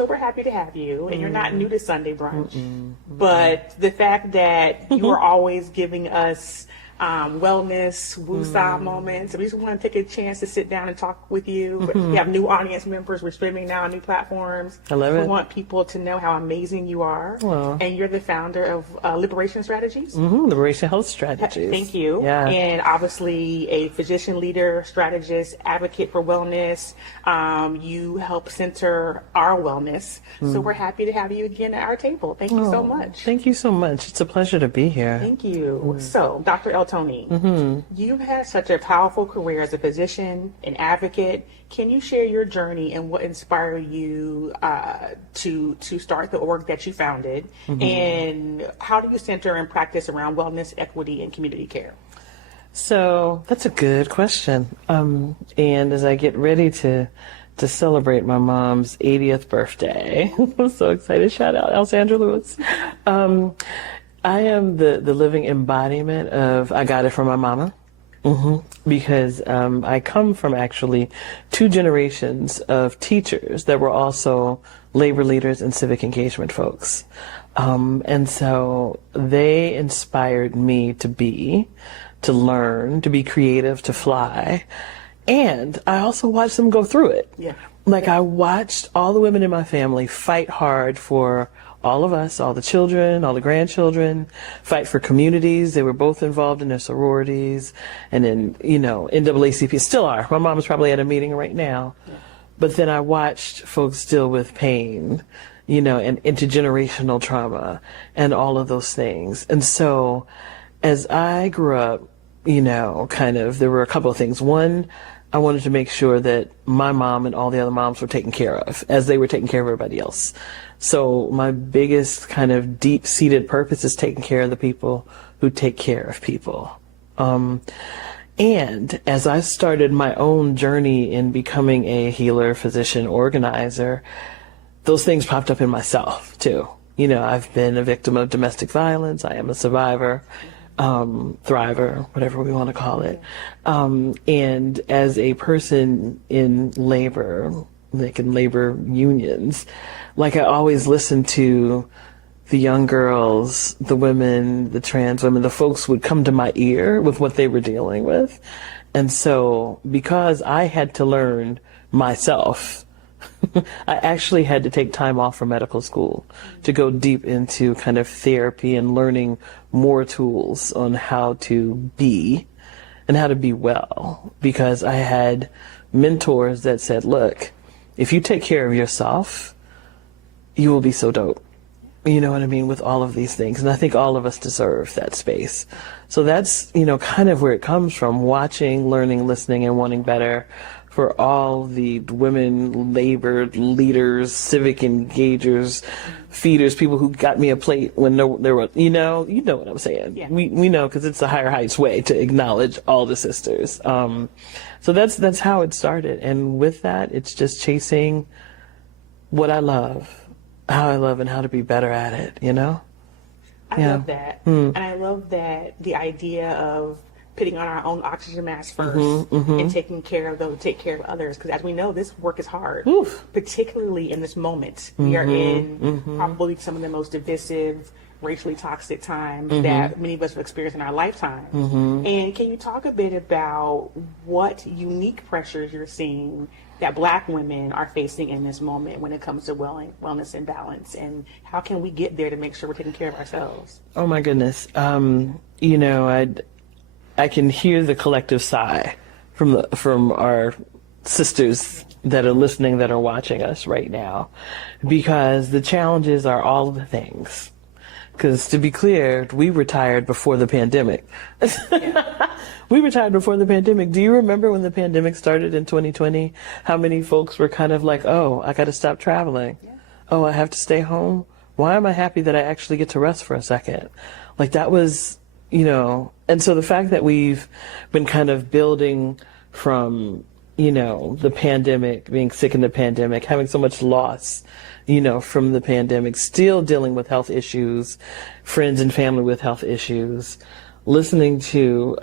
So we're happy to have you, and you're not new to Sunday Brunch, but the fact that you are always giving us wellness, woo-saw moments. We just want to take a chance to sit down and talk with you. We have new audience members. We're streaming now on new platforms. I love it. We want people to know how amazing you are. Well. And you're the founder of Liberation Strategies. Liberation Health Strategies. Thank you. Yeah. And obviously a physician leader, strategist, advocate for wellness. You help center our wellness. So we're happy to have you again at our table. Thank you so much. Thank you so much. It's a pleasure to be here. Thank you. So, Dr. Toni, you've had such a powerful career as a physician, an advocate. Can you share your journey and what inspired you to start the org that you founded? And how do you center and practice around wellness, equity, and community care? So that's a good question. And as I get ready to celebrate my mom's 80th birthday, I'm so excited. Shout out Alessandra Lewis. I am the living embodiment of I got it from my mama. Because I come from actually 2 generations of teachers that were also labor leaders and civic engagement folks. And so they inspired me to learn, to be creative, to fly. And I also watched them go through it. Yeah. Like I watched all the women in my family fight hard for all of us, all the children, all the grandchildren, fight for communities. They were both involved in their sororities and in, NAACP, still are. My mom is probably at a meeting right now. Yeah. But then I watched folks deal with pain, and intergenerational trauma and all of those things. And so as I grew up, there were a couple of things. One, I wanted to make sure that my mom and all the other moms were taken care of as they were taking care of everybody else. So my biggest kind of deep-seated purpose is taking care of the people who take care of people. And as I started my own journey in becoming a healer, physician, organizer, those things popped up in myself too. I've been a victim of domestic violence. I am a survivor, thriver, whatever we want to call it. And as a person in labor, like in labor unions, like I always listened to the young girls, the women, the trans women, the folks would come to my ear with what they were dealing with. And so because I had to learn myself, I actually had to take time off from medical school to go deep into kind of therapy and learning more tools on how to be and how to be well. Because I had mentors that said, look, if you take care of yourself, you will be so dope. You know what I mean? With all of these things. And I think all of us deserve that space. So that's, kind of where it comes from, watching, learning, listening, and wanting better for all the women, labor leaders, civic engagers, feeders, people who got me a plate when there were, you know what I'm saying. Yeah. We know, because it's the Higher Heights way to acknowledge all the sisters. So that's how it started. And with that, it's just chasing what I love, how I love, and how to be better at it, I love that. And I love that the idea of putting on our own oxygen mask first and taking care of those, take care of others. Because as we know, this work is hard, particularly in this moment. We are in probably some of the most divisive, racially toxic times that many of us have experienced in our lifetime. And can you talk a bit about what unique pressures you're seeing that Black women are facing in this moment when it comes to wellness and balance, and how can we get there to make sure we're taking care of ourselves? Oh my goodness. I can hear the collective sigh from our sisters that are listening, that are watching us right now, because the challenges are all the things. Because to be clear, we retired before the pandemic. We retired before the pandemic. Do you remember when the pandemic started in 2020? How many folks were kind of like, oh, I got to stop traveling. Yeah. Oh, I have to stay home. Why am I happy that I actually get to rest for a second? Like that was, and so the fact that we've been kind of building from, the pandemic, being sick in the pandemic, having so much loss, from the pandemic, still dealing with health issues, friends and family with health issues, listening to,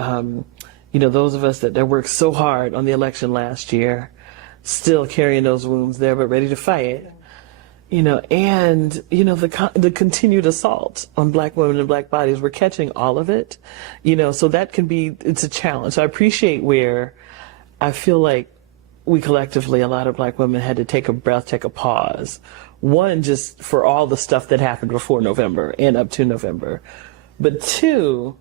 those of us that worked so hard on the election last year, still carrying those wounds there, but ready to fight. And the continued assault on Black women and Black bodies. We're catching all of it, so that it's a challenge. So I appreciate where I feel like we collectively, a lot of Black women had to take a breath, take a pause. One, just for all the stuff that happened before November and up to November. But two,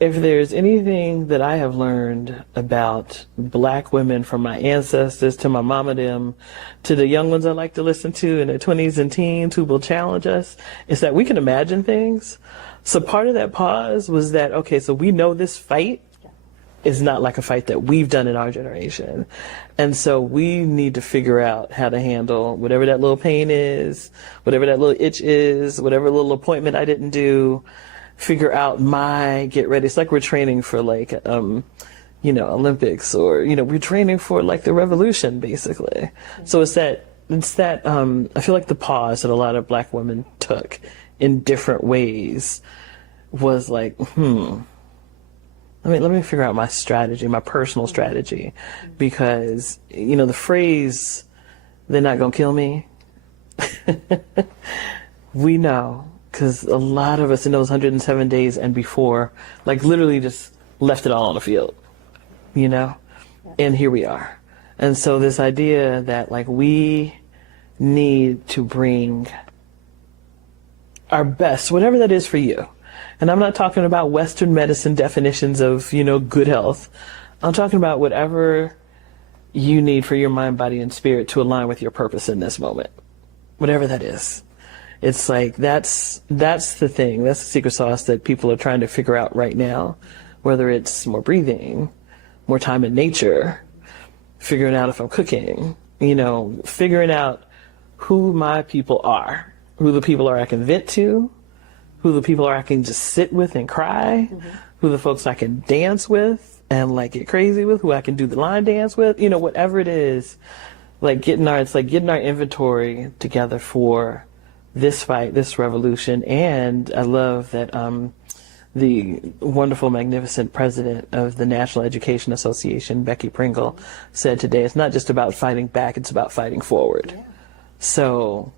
if there's anything that I have learned about Black women, from my ancestors to my mama them, to the young ones I like to listen to in their 20s and teens who will challenge us, is that we can imagine things. So part of that pause was that, okay, so we know this fight is not like a fight that we've done in our generation. And so we need to figure out how to handle whatever that little pain is, whatever that little itch is, whatever little appointment I didn't do, figure out get ready. It's like we're training for Olympics, or, we're training for like the revolution, basically. So it's that I feel like the pause that a lot of Black women took in different ways was like, let me figure out my strategy, my personal strategy, because, the phrase, "they're not gonna kill me," we know, because a lot of us in those 107 days and before, like, literally just left it all on the field, and here we are. And so this idea that, like, we need to bring our best, whatever that is for you. And I'm not talking about Western medicine definitions of, good health. I'm talking about whatever you need for your mind, body, and spirit to align with your purpose in this moment. Whatever that is. It's like, that's the thing. That's the secret sauce that people are trying to figure out right now. Whether it's more breathing, more time in nature, figuring out if I'm cooking, figuring out who my people are, who the people are I can vent to, who the people are I can just sit with and cry, who the folks I can dance with and like get crazy with, who I can do the line dance with, whatever it is, getting our inventory together for this fight, this revolution. And I love that the wonderful, magnificent president of the National Education Association, Becky Pringle, said today, it's not just about fighting back, it's about fighting forward. Yeah. So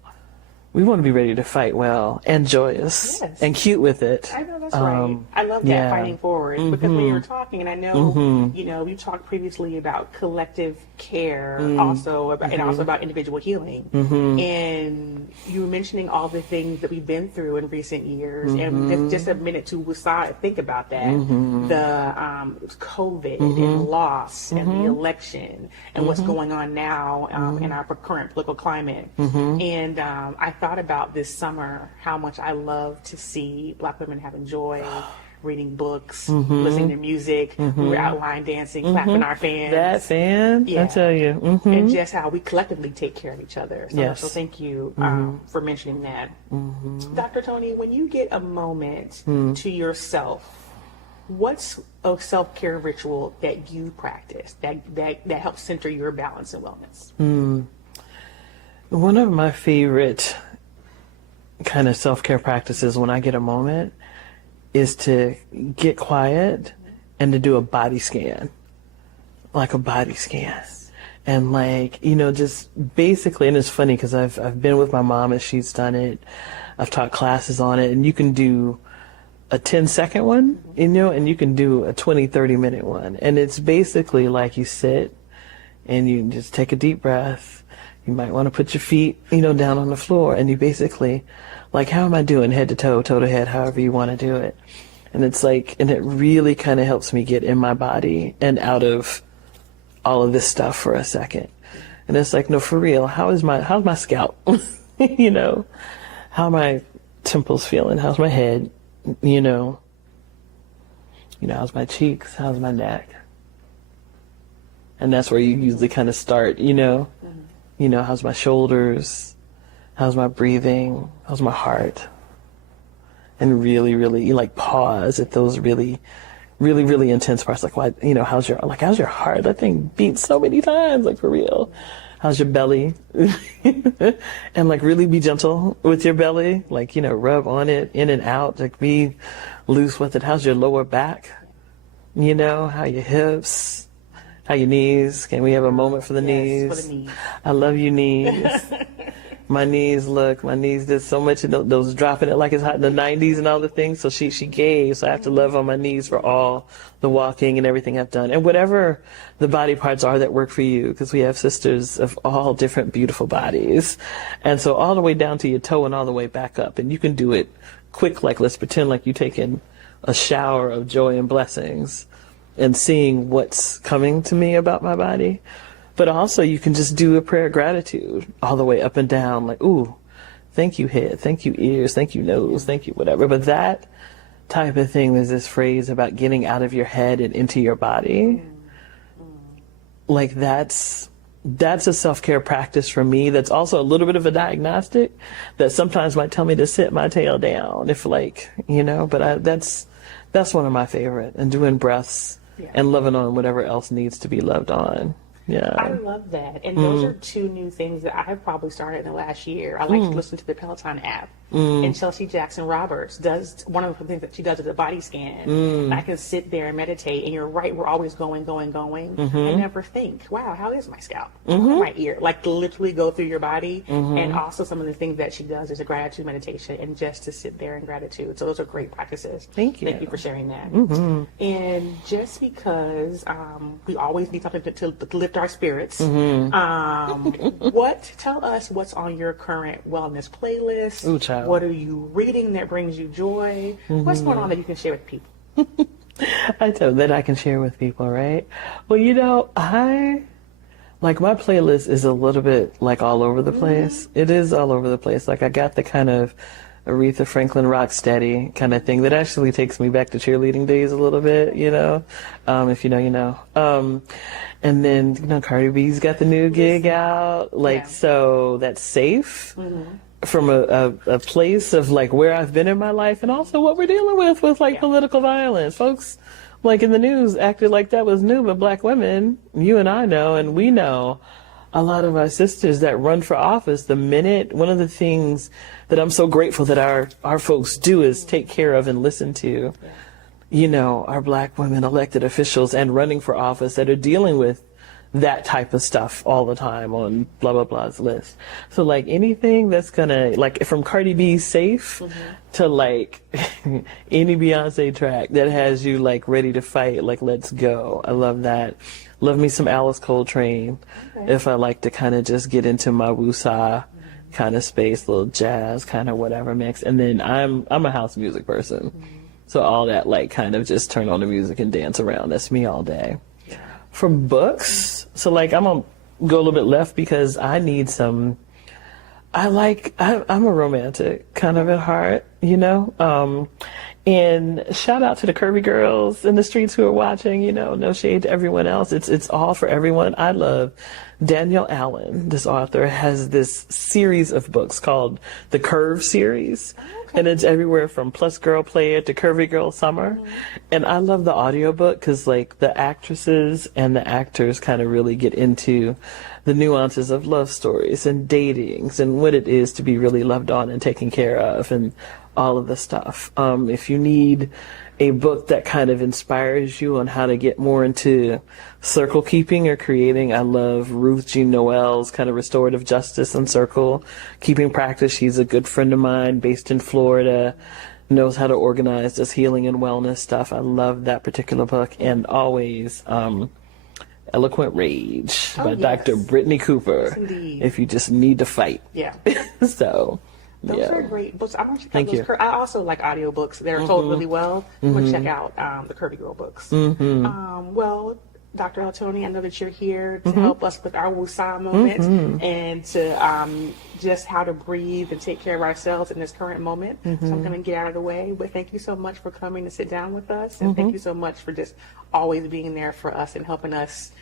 we want to be ready to fight well and joyous and cute with it. I know, that's right. I love that, fighting forward, because when you were talking, and I know, you talked previously about collective care, and also about individual healing. And you were mentioning all the things that we've been through in recent years, and just a minute to think about that. The COVID and loss and the election and what's going on now in our current political climate. And I thought about this summer how much I love to see Black women having joy, reading books, listening to music. We were out line dancing, clapping our fans. That fan, I tell you. And just how we collectively take care of each other. So thank you for mentioning that. Dr. Toni, when you get a moment to yourself, what's a self-care ritual that you practice that helps center your balance and wellness? One of my favorite kind of self-care practices when I get a moment is to get quiet and to do a body scan, like a body scan. And just basically, and it's funny because I've been with my mom and she's done it. I've taught classes on it, and you can do a 10-second one, and you can do a 20, 30-minute one. And it's basically like you sit and you just take a deep breath. You might want to put your feet, down on the floor, and you basically, how am I doing, head to toe, toe to head, however you want to do it. And it's and it really kind of helps me get in my body and out of all of this stuff for a second. And it's no, for real, how's my scalp? How are my temples feeling? How's my head? How's my cheeks? How's my neck? And that's where you usually kind of start, how's my shoulders? How's my breathing? How's my heart? And really, really, pause at those really, really, really intense parts. How's your heart? That thing beats so many times, for real. How's your belly? And really be gentle with your belly. Rub on it, in and out. Be loose with it. How's your lower back? How your hips? How your knees? Can we have a moment for the knees? For the knees. I love you, knees. My knees did so much, those dropping it like it's hot in the 90s and all the things. So she gave, so I have to love on my knees for all the walking and everything I've done. And whatever the body parts are that work for you, because we have sisters of all different beautiful bodies. And so all the way down to your toe and all the way back up. And you can do it quick, like let's pretend like you're taking a shower of joy and blessings and seeing what's coming to me about my body. But also you can just do a prayer of gratitude all the way up and down, like, ooh, thank you head, thank you ears, thank you nose, thank you whatever. But that type of thing, there's this phrase about getting out of your head and into your body. Like that's a self-care practice for me. That's also a little bit of a diagnostic that sometimes might tell me to sit my tail down if but that's one of my favorite, and doing breaths and loving on whatever else needs to be loved on. Yeah. I love that. And those are two new things that I have probably started in the last year. I like to listen to the Peloton app. And Chelsea Jackson Roberts does, one of the things that she does is a body scan. And I can sit there and meditate. And you're right, we're always going. I never think, wow, how is my scalp? My ear? Like literally go through your body. And also some of the things that she does is a gratitude meditation and just to sit there in gratitude. So those are great practices. Thank you. Thank you for sharing that. And just because we always need something to lift our spirits, tell us what's on your current wellness playlist. Ooh, child. What are you reading that brings you joy? What's going on that you can share with people? I tell that I can share with people, right? Well, my playlist is a little bit like all over the place. It is all over the place. Like I got the kind of Aretha Franklin rock steady kind of thing that actually takes me back to cheerleading days a little bit, if you know, you know. And then, Cardi B's got the new gig out. So that's safe. From a place of like where I've been in my life, and also what we're dealing with political violence. Folks in the news acted like that was new, but black women, you and I know, and we know a lot of our sisters that run for office, one of the things that I'm so grateful that our folks do is take care of and listen to, our black women elected officials and running for office that are dealing with that type of stuff all the time on blah, blah, blah's list. So anything that's gonna, from Cardi B's Safe to any Beyonce track that has you ready to fight, let's go. I love that. Love me some Alice Coltrane. If I like to kind of just get into my woosah kind of space, little jazz kind of whatever mix. And then I'm a house music person. So all that kind of just turn on the music and dance around. That's me all day. For books, so I'm gonna go a little bit left because I need some. I'm a romantic kind of at heart, and shout out to the curvy girls in the streets who are watching. No shade to everyone else. It's all for everyone. I love Danielle Allen. This author has this series of books called the Curve series. And it's everywhere from Plus Girl Player to Curvy Girl Summer. And I love the audiobook because the actresses and the actors kind of really get into the nuances of love stories and datings and what it is to be really loved on and taken care of and all of the stuff. If you need a book that kind of inspires you on how to get more into circle keeping or creating, I love Ruth Jean Noel's kind of restorative justice and circle keeping practice. She's a good friend of mine based in Florida, knows how to organize this healing and wellness stuff. I love that particular book. And always Eloquent Rage by Dr. Brittany Cooper. Yes, if you just need to fight. Yeah. So those are great books. I'm gonna check out those. I also like audiobooks. They're told really well. I'm gonna check out the Curvy Girl books. Well, Dr. L. Toni, I know that you're here to help us with our woosah moment and to just how to breathe and take care of ourselves in this current moment. So I'm going to get out of the way. But thank you so much for coming to sit down with us. And thank you so much for just always being there for us and helping us,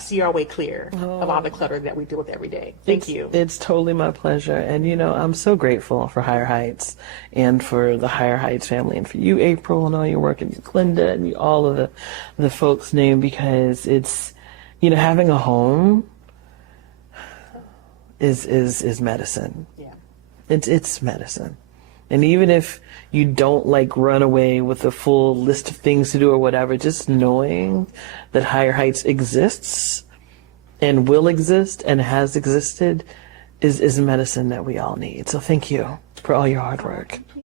see our way clear of all the clutter that we deal with every day. Thank you. It's totally my pleasure. And, I'm so grateful for Higher Heights and for the Higher Heights family and for you, April, and all your work, and you, Glenda, and you, all of the folks named, because it's, having a home is medicine. Yeah. It's medicine. And even if you don't run away with a full list of things to do or whatever, just knowing that Higher Heights exists and will exist and has existed is medicine that we all need. So thank you for all your hard work.